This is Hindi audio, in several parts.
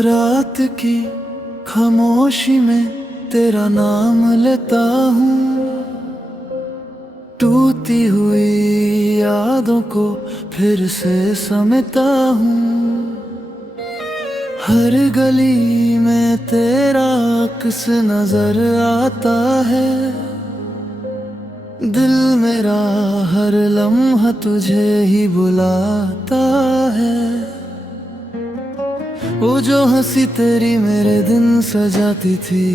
रात की खामोशी में तेरा नाम लेता हूँ, टूटी हुई यादों को फिर से समेटा हूँ। हर गली में तेरा अक्स नजर आता है, दिल मेरा हर लम्हा तुझे ही बुलाता है। वो जो हंसी तेरी मेरे दिन सजाती थी,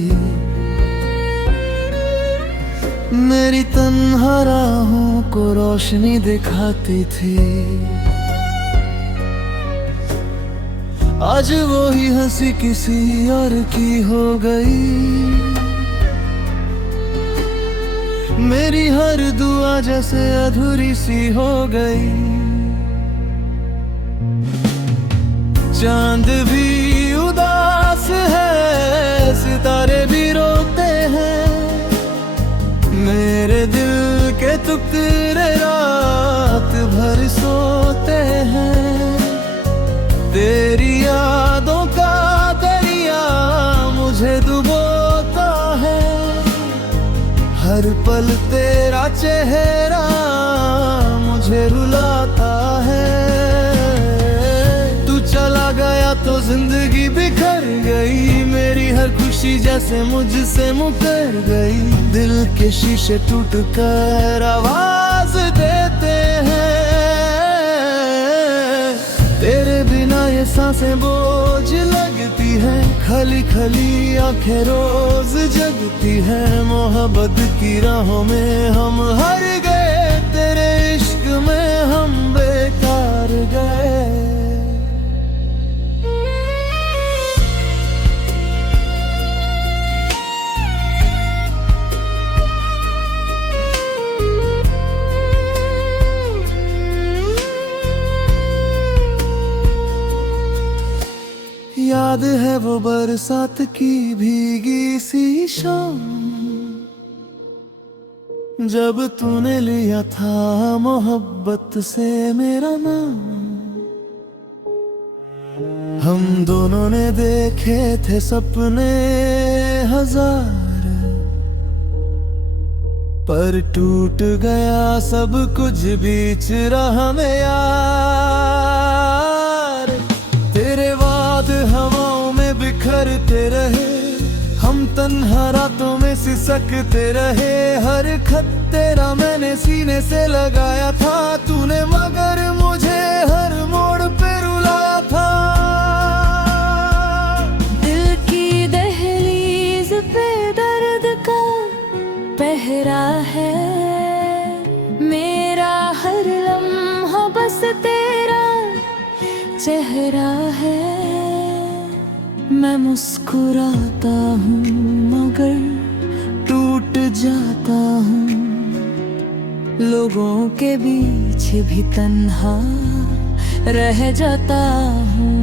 मेरी तन्हा राहों को रोशनी दिखाती थी। आज वो ही हंसी किसी और की हो गई, मेरी हर दुआ जैसे अधूरी सी हो गई। चांद भी उदास है, सितारे भी रोते हैं, मेरे दिल के टुकड़े रात भर सोते हैं। तेरी यादों का दरिया मुझे डुबोता है, हर पल तेरा चेहरा मुझे रुलाता है। तू चला गया तो जिंदगी बिखर गई, मेरी हर खुशी जैसे मुझसे मुकर गई। दिल के शीशे टूट कर आवाज देते हैं, तेरे बिना ये सांसें बोझ लगती हैं। खली खली आंखें रोज जगती हैं, मोहब्बत की राहों में हम हार गए, तेरे इश्क में हम बेकार गए। याद है वो बरसात की भीगी सी शाम, जब तूने लिया था मोहब्बत से मेरा नाम। हम दोनों ने देखे थे सपने हजार, पर टूट गया सब कुछ बीच राह में यार। तेरे वाद हवाओं में बिखरते रहे, हम तन्हा रातों में सिसकते रहे। हर खत तेरा मैंने सीने से लगाया था, तूने मगर मुझे हर मोड़ पे रुलाया था। दिल की दहलीज पे दर्द का पहरा है, मेरा हर लम्हा बस तेरा चेहरा है। मैं मुस्कुराता हूँ मगर टूट जाता हूँ, लोगों के बीच भी तन्हा रह जाता हूँ।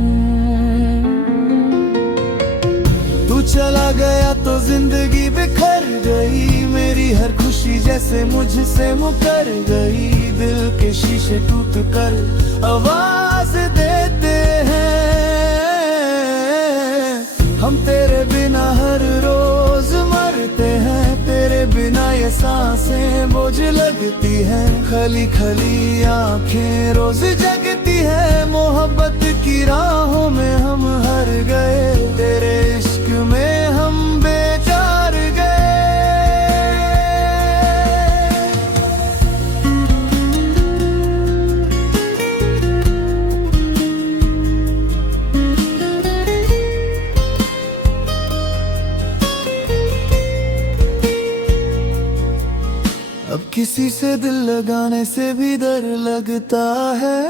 तू चला गया तो जिंदगी बिखर गई, मेरी हर खुशी जैसे मुझसे मुकर गई। दिल के शीशे टूट कर आवाज देते हैं, हम तेरे बिना हर रोज मरते हैं। तेरे बिना ये सांसें बोझ लगती हैं, खली खली आंखें रोज जगती है। मोहब्बत की राहों में हम हार गए, तेरे इश्क में हम बेकार गए। अब किसी से दिल लगाने से भी डर लगता है,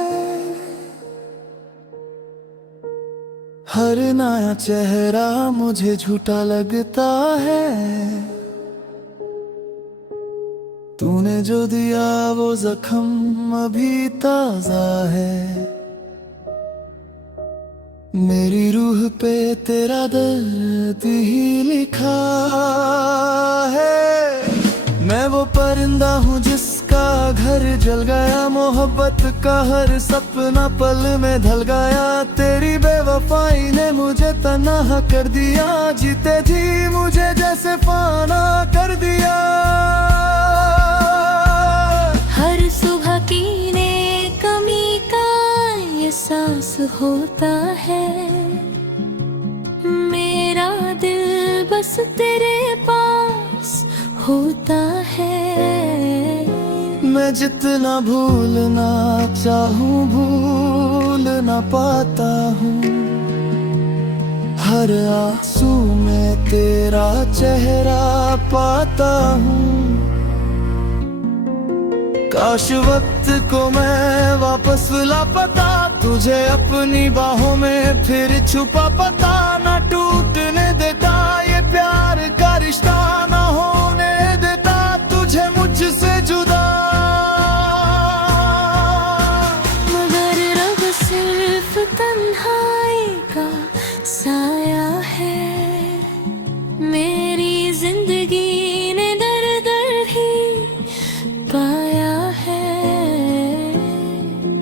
हर नया चेहरा मुझे झूठा लगता है। तूने जो दिया वो जख्म अभी ताजा है, मेरी रूह पे तेरा दर्द ही लिखा है। मैं वो परिंदा हूँ जिसका घर जल गया, मोहब्बत का हर सपना पल में ढल गया। तेरी बेवफाई ने मुझे तन्हा कर दिया, जीते जी मुझे जैसे फाना कर दिया। हर सुबह की ने कमी का एहसास होता है, मेरा दिल बस तेरे पास होता है। मैं जितना भूलना चाहूँ भूल ना पाता हूँ, हर आंसू में तेरा चेहरा पाता हूँ। काश वक्त को मैं वापस लापता, तुझे अपनी बाहों में फिर छुपा पता, ना टूटने देता ये प्यार का रिश्ता, ना होने देता तुझे मुझसे जुदा। मगर रब सिर्फ तन्हाई का साया है, मेरी जिंदगी ने दर दर ही पाया है।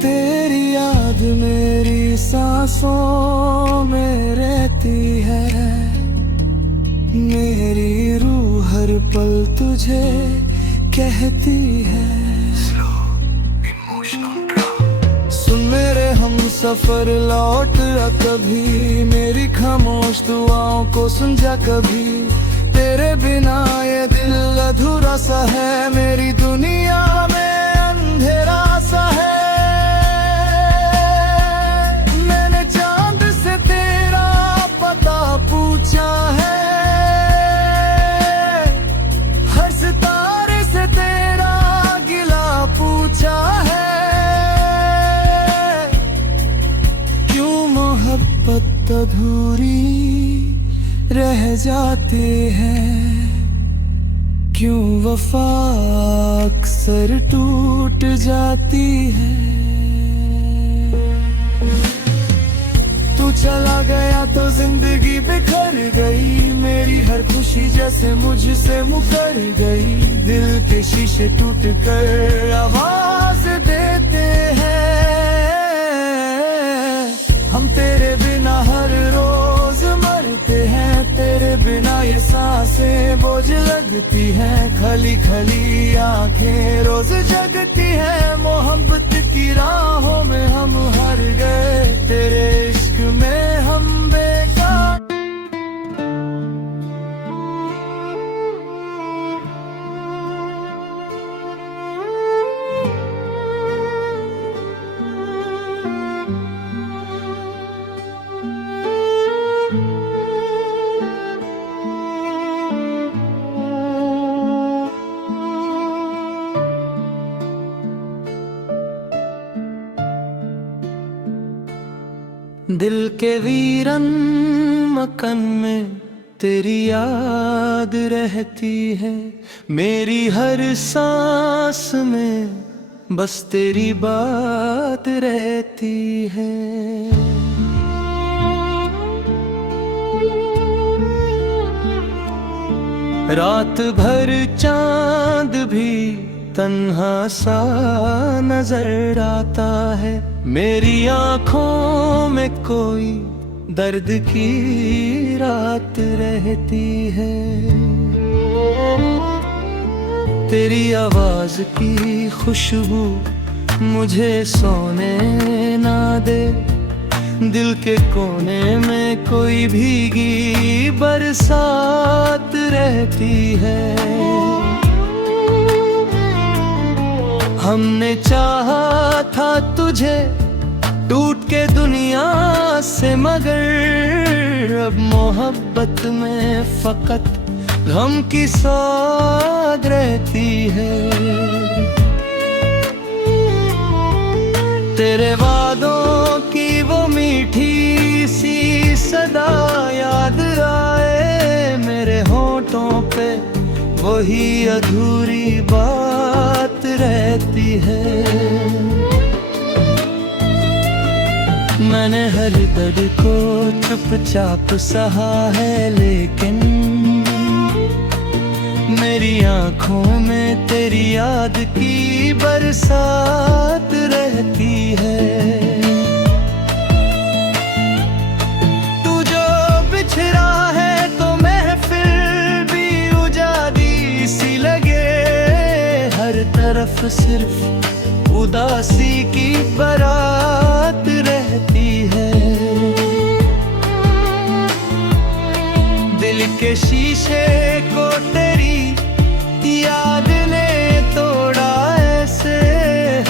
तेरी याद मेरी सांसों में रहती है, मेरी रूह हर पल तुझे कहती है। सुन मेरे हम सफर लौट आ कभी, मेरी खामोश दुआओं को सुन जा कभी। तेरे बिना ये दिल अधूरा सा है, मेरी दुनिया में अंधेरा सा है। मैंने चांद से तेरा पता पूछा है, हर सितारे से तेरा गिला पूछा है। क्यों मोहब्बत अधूरी रह जाती है, क्यों वफा अक्सर टूट जाती है। तू चला गया तो जिंदगी बिखर गई, मेरी हर खुशी जैसे मुझसे मुकर गई। दिल के शीशे टूट कर आवाज देते हैं, हम तेरे बिना हर रोज मरते हैं। तेरे बिना ये सांसें बोझ लगती हैं, खली खली आंखें रोज जगती हैं। मोहब्बत की राहों में हम हार गए, तेरे इश्क में हम बेकार। दिल के वीरन मकान में तेरी याद रहती है, मेरी हर सांस में बस तेरी बात रहती है। रात भर चांद भी तन्हा सा नजर आता है, मेरी आंखों में कोई दर्द की रात रहती है। तेरी आवाज की खुशबू मुझे सोने ना दे, दिल के कोने में कोई भीगी बरसात रहती है। हमने चाहा था तुझे टूट के दुनिया से, मगर अब मोहब्बत में फकत गम की साथ रहती है। तेरे वादों की वो मीठी सी सदा याद आए, मेरे होठों पे वही अधूरी बात रहती है। मैंने हर दर्द को चुपचाप सहा है, लेकिन मेरी आंखों में तेरी याद की बरसात रहती है। तू जो तरफ सिर्फ उदासी की बारात रहती है। दिल के शीशे को तेरी याद ने तोड़ा ऐसे,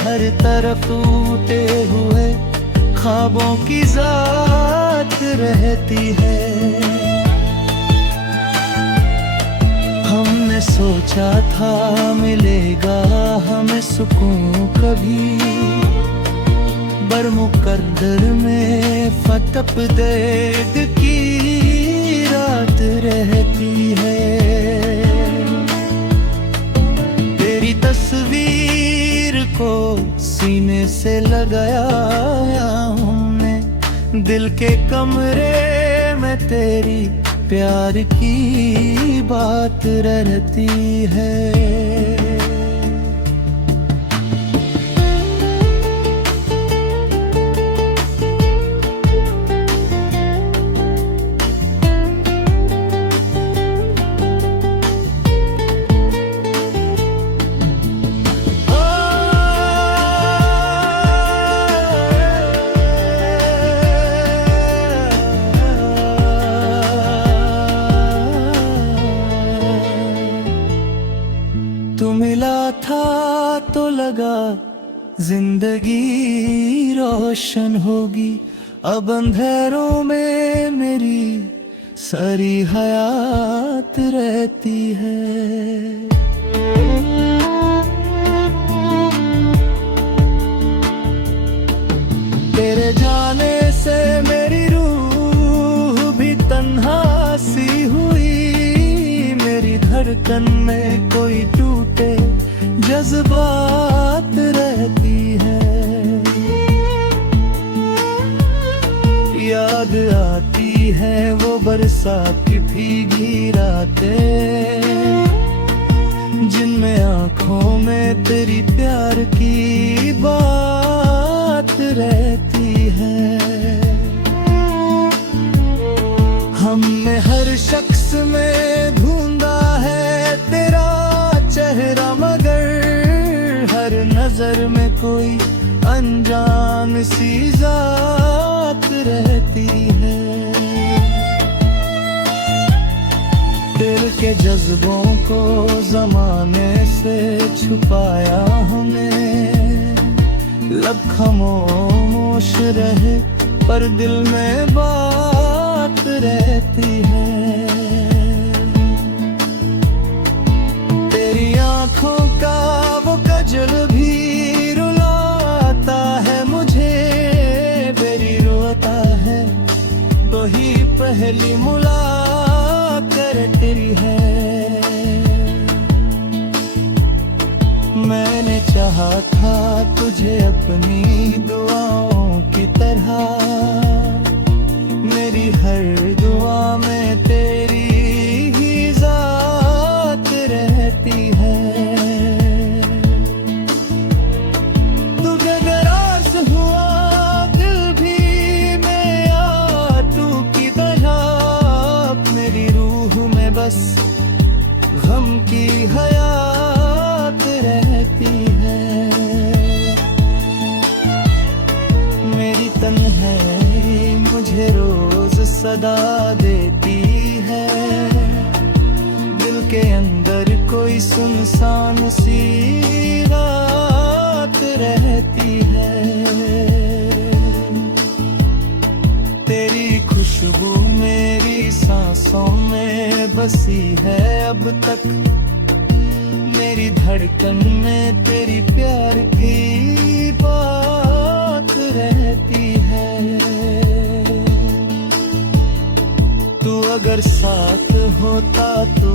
हर तरफ टूटे हुए ख्वाबों की ज़ात रहती है। हमने सोचा था मिलेगा हमें सुकून कभी, बर मुकद्दर में फतप दर्द की रात रहती है। तेरी तस्वीर को सीने से लगाया हमने, दिल के कमरे में तेरी प्यार की बात रहती है। तू मिला था तो लगा जिंदगी रोशन होगी, अब अंधेरों में मेरी सारी हयात रहती है। तेरे जाने से मेरी रूह भी तन्हा सी हुई, मेरी धड़कन में कोई टूटे जज्बात रहती है। याद आती है वो बरसात की भीगी रातें, जिनमें आंखों में तेरी प्यार की बात रहती है। हमने हर शख्स में ढूंढा है तेरा चेहरा, मगर हर नजर में कोई अनजान सी जात रहती है। दिल के जज्बों को जमाने से छुपाया हमें, लब खामोश रहे पर दिल में बात रहती है। तेरी आंखों का वो कजल भी रुलाता है मुझे, बेरी रोता है वही पहली मुलाकात तेरी है। मैंने चाहा था तुझे अपनी दुआओं की तरह, मेरी हर दुआ में तेरी ही जात रहती है। तुझे दरार से हुआ दिल भी मैं आटू की तरह, मेरी रूह में बस गम की हयात रहती है। मेरी तन्हाई मुझे रोज सदा देती है, दिल के अंदर कोई सुनसान सी रात रहती है। तेरी खुशबू मेरी सांसों में बसी है अब तक, मेरी धड़कन में तेरी प्यार की बात रहती है। तू अगर साथ होता तो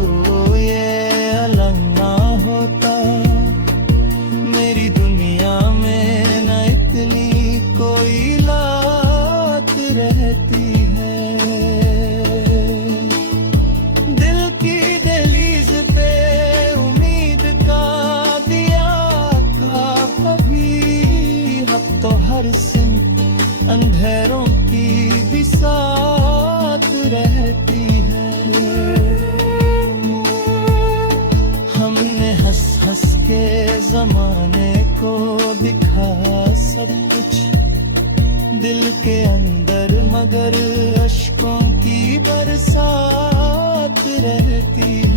ये अलग ना होता, मेरी दुनिया में न इतनी कोई लात रहती है। दिल की दहलीज पे उम्मीद का दिया कभी, अब तो हर सिम अंधेरों की भी साथ रहती है। साथ रहती